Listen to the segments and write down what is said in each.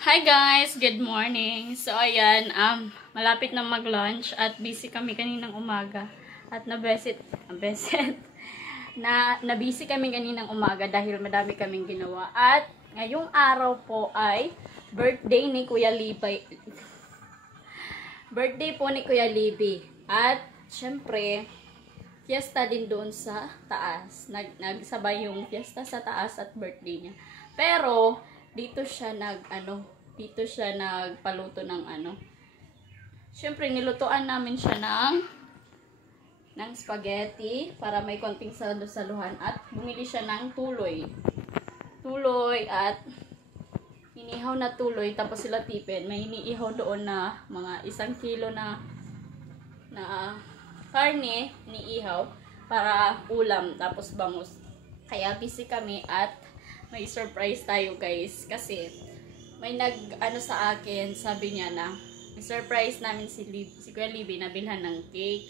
Hi guys! Good morning! So ayan, malapit na mag-lunch at busy kami kaninang umaga. At na-busy kami kaninang umaga dahil madami kaming ginawa. At ngayong araw po ay birthday ni Kuya Libby. Birthday po ni Kuya Libby. At syempre, fiesta din doon sa taas. Nagsabay yung fiesta sa taas at birthday niya. Pero dito siya nagpaluto ng Syempre nilutuan namin siya ng spaghetti para may konting saluhan at bumili siya ng tuloy at inihaw na tuloy, tapos sila tipin may iniihaw doon na mga 1 kilo na karne iniihaw para ulam, tapos bangus. Kaya busy kami at may surprise tayo guys, kasi may sa akin, sabi niya na surprise namin si Kuya Libby na bilhan ng cake.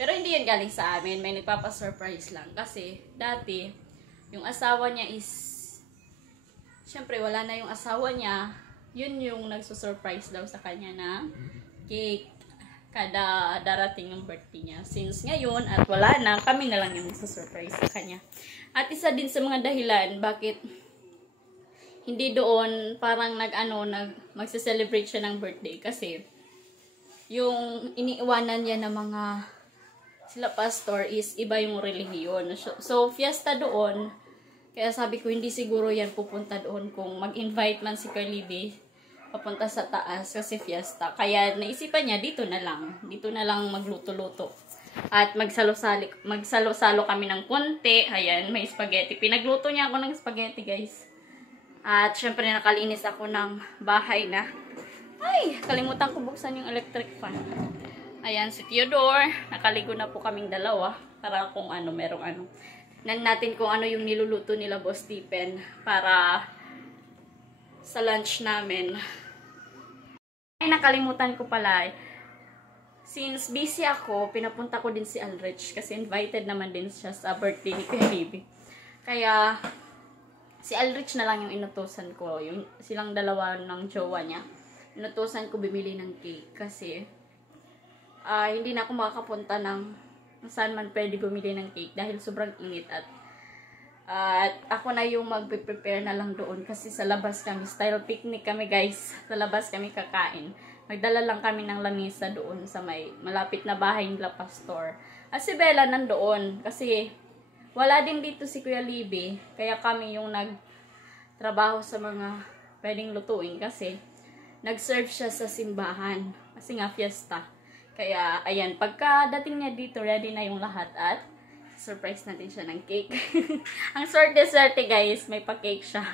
Pero hindi yun galing sa amin, may nagpapa-surprise lang. Kasi dati, yung asawa niya is, syempre wala na yung asawa niya, yun yung nagsusurprise daw sa kanya na cake kada darating yung birthday niya. Since ngayon at wala na, kami na lang yung nagsusurprise sa kanya. At isa din sa mga dahilan bakit hindi doon parang magse-celebrate siya ng birthday, kasi yung iniiwanan niya ng mga sila pastor is iba yung relihiyon. So fiesta doon, kaya sabi ko hindi siguro yan pupunta doon kung mag-invite man si Kuya Libby papunta sa taas kasi fiesta. Kaya naisipan niya dito na lang magluto-luto. At magsalo-salo kami ng konti. Ayan, may spaghetti. Pinagluto niya ako ng spaghetti, guys. At syempre nakalinis ako ng bahay na. Ay, kalimutan ko buksan yung electric fan. Ayan, si Theodore. Nakaligo na po kaming dalawa. Para kung merong Nan natin kung ano yung niluluto nila Boss Stephen para sa lunch namin. Ay, nakalimutan ko pala. Since busy ako, pinapunta ko din si Alrich kasi invited naman din siya sa birthday ni Kuya Libby. Kaya si Alrich na lang yung inutusan ko. Yung silang dalawa ng jowa niya. Inutusan ko bumili ng cake kasi hindi na ako makakapunta ng saan man pwede bumili ng cake dahil sobrang init at ako na yung magpe-prepare na lang doon kasi sa labas kami. Style picnic kami guys. Sa labas kami kakain. Magdala lang kami ng lamesa doon sa may malapit na bahay nila pastor. At si Bella nandoon kasi wala din dito si Kuya Libby. Kaya kami yung nagtrabaho sa mga pwedeng lutuin kasi nag-serve siya sa simbahan. Kasi nga fiesta. Kaya ayan, pagkadating niya dito, ready na yung lahat at surprise natin siya ng cake. Ang swerte guys, may pa-cake siya.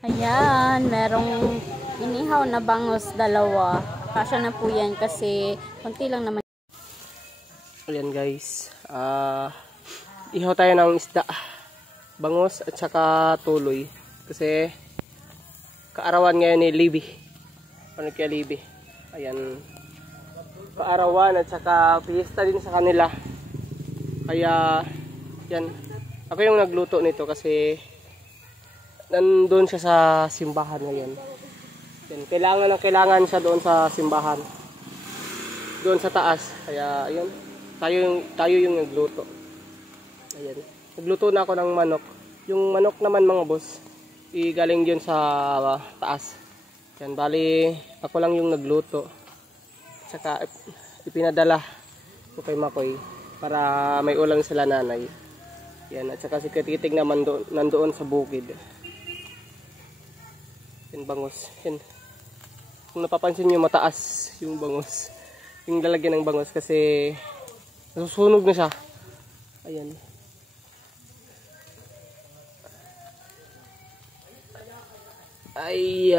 Ayan, merong inihaw na bangus, dalawa. Kasya na po yan kasi konti lang naman. Ayan guys, ihaw tayo ng isda, bangus at saka tuloy. Kasi kaarawan ngayon ni Libby. Ano kaya Libby? Ayan, kaarawan at saka fiesta din sa kanila. Kaya yan, ako yung nagluto nito kasi nandun siya sa simbahan ngayon. Yan, kailangan siya doon sa simbahan. Doon sa taas. Kaya ayun, tayo yung nagluto. Ayan. Nagluto na ako ng manok. Yung manok naman mga boss, galing yun sa taas. Yan, bali ako lang yung nagluto. Saka ipinadala ko kay Makoy para may ulam sila nanay. Yan, at saka si Katiting naman nandoon sa bukid. Yan, bangus. Yan. Kung napapansin nyo, mataas yung bangus. Yung lalagyan ng bangus kasi nasusunog na siya. Ayan. Ay.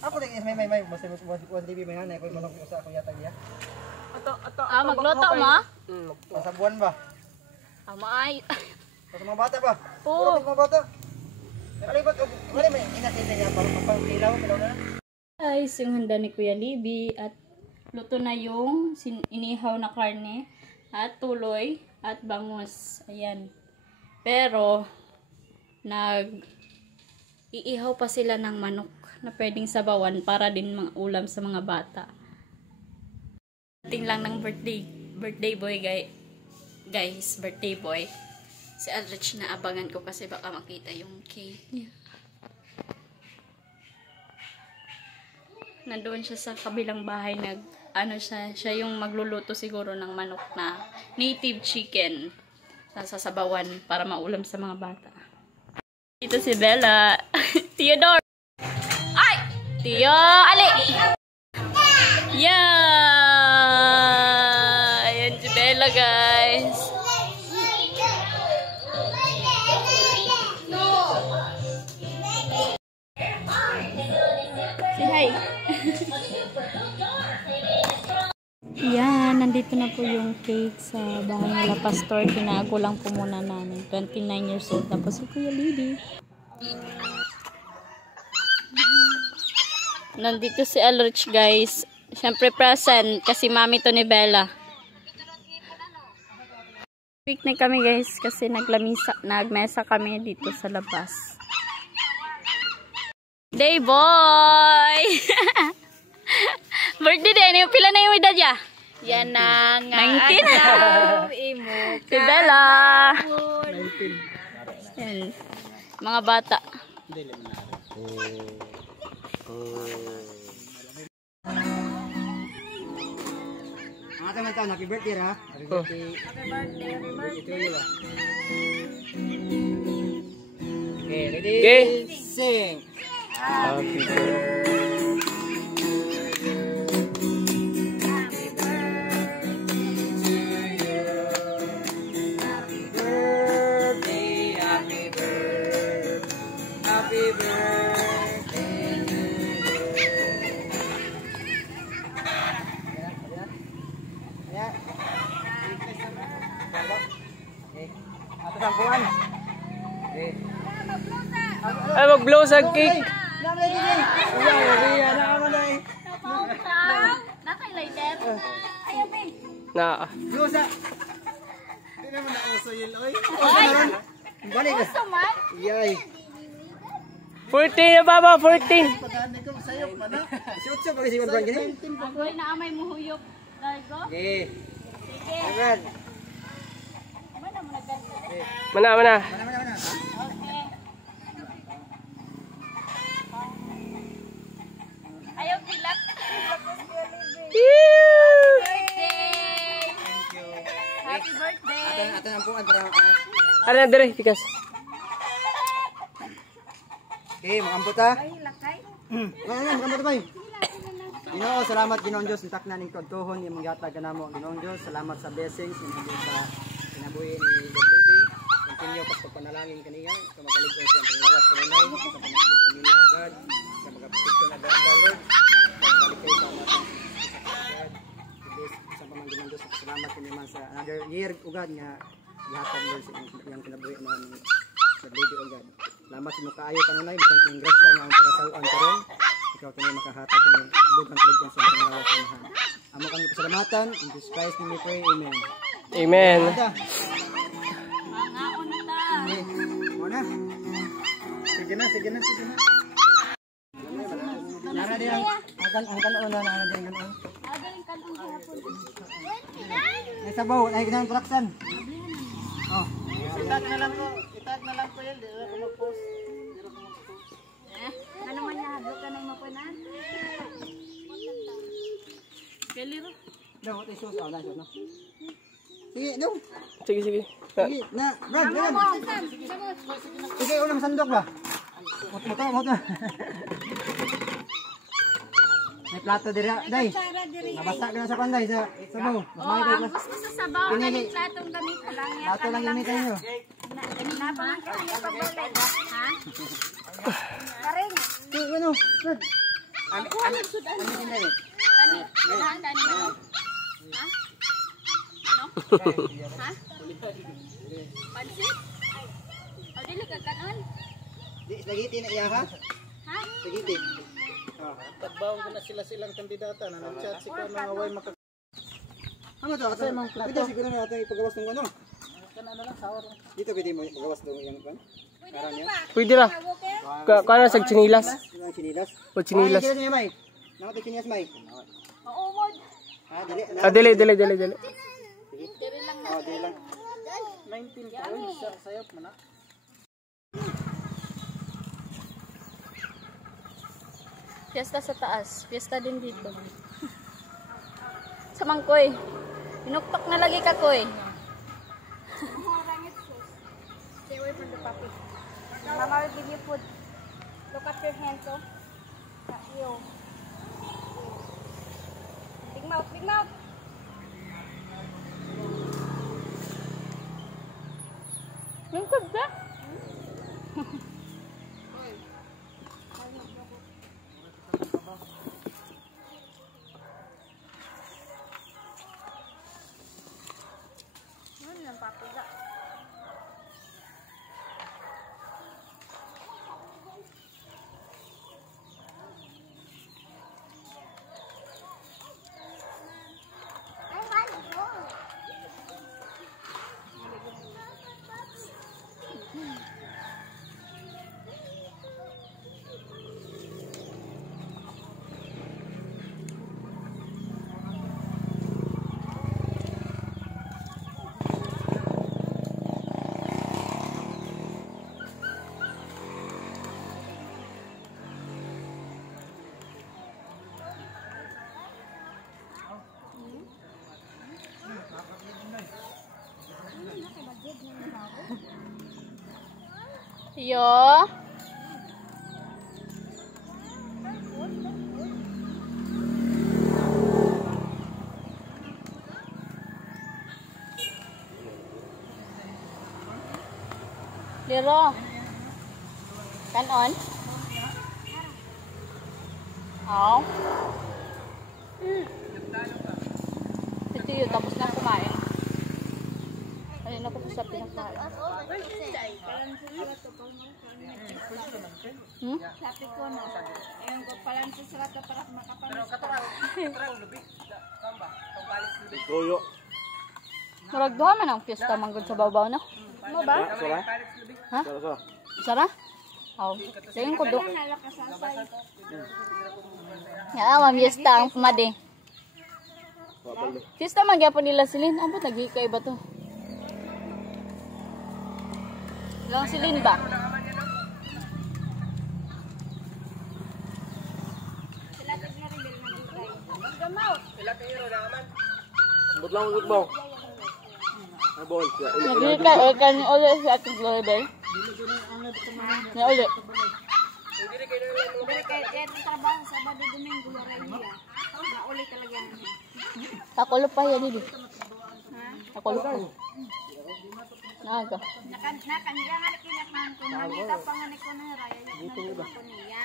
Ako din may was libi may nanay ko manok sa ako yata giya. Magluto mo? Sa buwan ba? Maay. Sa mga bata ba? Oo. Mga bata. Nakalipat ko, may inatin niya para mapangkilaw na. Guys, yung handa ni Kuya Libby at luto na yung inihaw na karne at tuloy at bangus. Ayan. Pero iihaw pa sila ng manok na pwedeng sabawan para din mga ulam sa mga bata. Dating lang ng birthday boy guys, birthday boy. Si Aldrich na abangan ko kasi baka makita yung cake niya. Nandoon siya sa kabilang bahay, siya yung magluluto siguro ng manok na native chicken na sasabawan para maulam sa mga bata. Dito si Bella. Theodore! Ay! Tio! Ali! Yeah! Ayan si Bella, guys. Say hi! Yan, nandito na po yung cake sa bahay nila Pastor. Tinago lang po muna namin. 29 years old na po si Kuya Liddy. Nandito si Aldrich, guys. Siyempre present kasi mami to ni Bella. Picnic kami, guys, kasi nagmesa kami dito sa labas. Day boy! Birthday din. Pila na yung edad niya? Yan na nga. 19 na. Si Bella. 19. Yan. Mga bata. Mga taman-taon, happy birthday ha. Happy birthday. Happy birthday, happy birthday. To you Okay, ready? Okay. Sing. Happy birthday. Sampuan. Okay. Ay, mag-blow sa cake. Naka-lighter. Ayaw, be. Na. Blusa. Hindi naman na-uso yun, oy. Oy! Balik ka. Gusto man? Yay. 14 na baba, 14. Pagkani ko sa'yo, mana? Siut-siut pag isiwan brand gini. Agoy na amay muhuyop. Largo? Okay. Sige. Brand. Mana mo nagkanta? Mana. Mana. Okay. Ayaw pilak. Birthday! Thank you. Happy birthday! Atan ang puan para Ano na dire, tikas. Okay, mag-ambot ha. Ay, lakay. Mag-ambot ba? Ginoo, salamat Ginoong Diyos intak na ning kadtuhon yung mga kanamo Ginoong Diyos. Salamat sa blessings yung sa kinabuhi ni Baby. Continue pas pagpanalangin kaniya sa magalig ko siyang panglawas kanunay sa pamilya pamilya o God sa mga protection na Lord. Magalig kayo sa mga sa pamangkin ng Diyos. Salamat kini man sa another year o God nga gihatag Lord sa iyang kinabuhi na sa Baby o God. Salamat sa kaayo kanunay bisang kong grasya nga ang pagkasawaan karon. Ikaw kini makahatag kini dugang kaligtasan sa panglawas kanahan. Amo kang pasalamatan in Jesus Christ we pray. Amen. Amen. Mga unta. Muna. Sige na. Nara din ang kanon na nara din kanon. Agaling kalong hapon. Ay sabaw, ay ginang production. Oh. Itag na lang ko yan, di ko mag-post. Ano man niya, hadlo ka nang mapunan? Kaliro. Daw, ito sus, na sus no. Sige, daw. Sige. Sige, na, Brad, yan. Sige, ulam sandok ba? Moto. May plato diri, day. Nabasa ka na sa kanday sa sabaw. Mas Oh, mahal ang gusto sa sabaw, Pinili. kaming platong gamit ko lang yan. Plato lang ini kayo. Napaman ka niya pagbalik. Ha? Karing. Sige, ano, Brad. Ano din day? Tani. Tani ba? Ha? Ano? Ha? Pansit? O, dili ka kanon? Di, spaghetti na iya ha? Ha? Spaghetti. Tagbawang ko na silang kandidata na nag-chat si Kuya mga way maka... Ano to? Ito pwede siguro na ito ipagawas ng ano? Ano lang, sour. Dito pwede mo ipagawas ng yung ano? Pwede ra. Kaya sa chinilas. Ang sinilas. O chinilas. Ay, niya, Mike. Nakatay sinilas, Mike. Maumod. Ah, dili. Ah, dili. Diri lang na. Oh, dili lang. 19 pa rin. Sayop mo na. Fiesta sa taas. Fiesta din dito. Sa Mangkoy. Inuktok na lagi ka, Koy. Stay away from the puppy. Mama will give you food. Look at your hands, oh. Ew. Big mouth, big mouth. Lingkod ka? Ano yung puppy ga? Yo. Liro. Kanon. Oh. Ito yun, tapos na kumain. Ayun ako sa pinakain. Sabi ko na. Ayun ko pala sa sarata para makapamis. Toyo. Murag duha man ang fiesta manggod sa babaw na. Ano ba? Sara? Ha? Sara. Sara? Oh, sayon ko do. Nakasasay. Ya, mamiesta ang pumade. Fiesta magyapon nila silin. Ambot lagi kay ba to? Lang silin ba? Sila tig na rin na gamaw. Ambot lang ulit mo. Abol. Lagi ka kan ulit sa ating Florida. Na ulit. Pero kaya trabaho Sabado Domingo waray niya. Nauli talaga yan. Takulo pa yan dito. Ha? Takulo pa. Naga. Nakaniya nga kinakman ko. Manita pa nga ni ko na raya. Dito ko niya.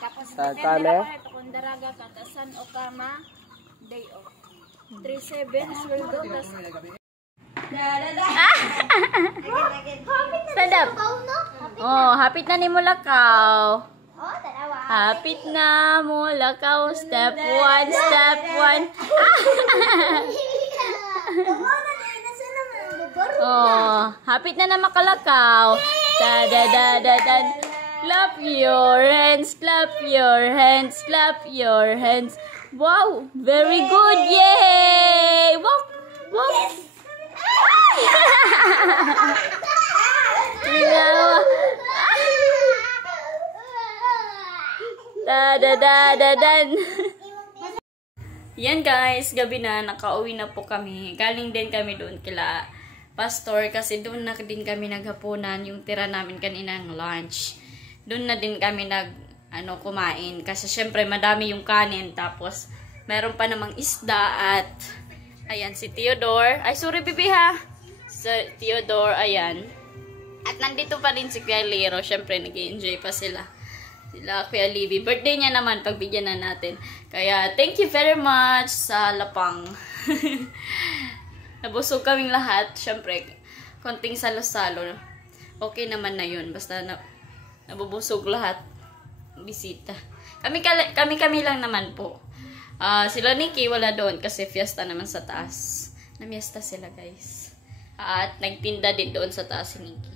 Tapos Tame? kung daraga ka tasan o kama day off. 3-7 sweldo tas Stand up. Oh, hapit na ni Mulakaw. Hapit na Mulakaw. Step 1, step 1. Oh, hapit na na Makalakaw. Da da da da da. Clap your hands, clap your hands, clap your hands. Wow, very good. Yay! Walk, walk. Da da da da dan. Yan guys, gabi na, nakauwi na po kami. Galing din kami doon kila Pastor kasi doon na din kami naghapunan yung tira namin kaninang lunch. Doon na din kami kumain kasi syempre madami yung kanin tapos meron pa namang isda at ayan si Theodore. Ay sorry bibi ha. Si Theodore ayan. At nandito pa rin si Kuya Lero. Syempre nag-enjoy pa sila. Sila Kuya Libby. Birthday niya naman pagbigyan na natin. Kaya thank you very much sa lapang. Nabusog kaming lahat. Syempre, konting salo-salo. Okay naman na yun. Basta nabubusog lahat. Bisita. Kami lang naman po. Sila Nikki wala doon kasi fiesta naman sa taas. Namiesta sila guys. At nagtinda din doon sa taas si Nikki.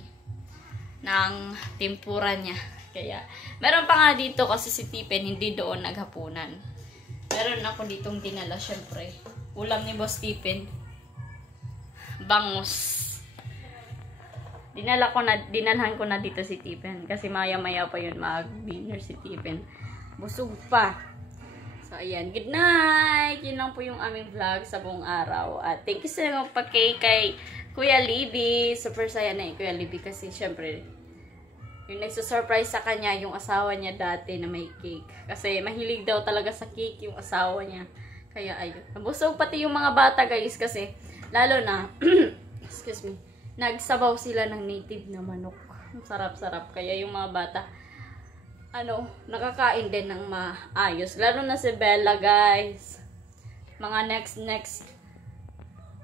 ng tempura niya. Kaya, meron pa nga dito kasi si Tipen hindi doon naghapunan. Meron ako ditong dinala, syempre. Ulam ni Boss Tipen. Bangus. Dinalhan ko na dito si Tipen. Kasi maya-maya pa yun mag-dinner si Tipen. Busog pa. So, ayan. Good night! Yun lang po yung aming vlog sa buong araw. At thank you sa mga kay Kuya Libby. Super saya na Kuya Libby kasi syempre, yung nagsusurprise sa kanya, yung asawa niya dati na may cake. Kasi mahilig daw talaga sa cake yung asawa niya. Kaya ayun. Nabusog pati yung mga bata guys kasi lalo na, excuse me, nagsabaw sila ng native na manok. Sarap-sarap. Kaya yung mga bata, nakakain din ng maayos. Lalo na si Bella guys. Mga next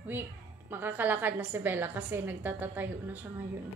week, makakalakad na si Bella kasi nagtatatayo na siya ngayon.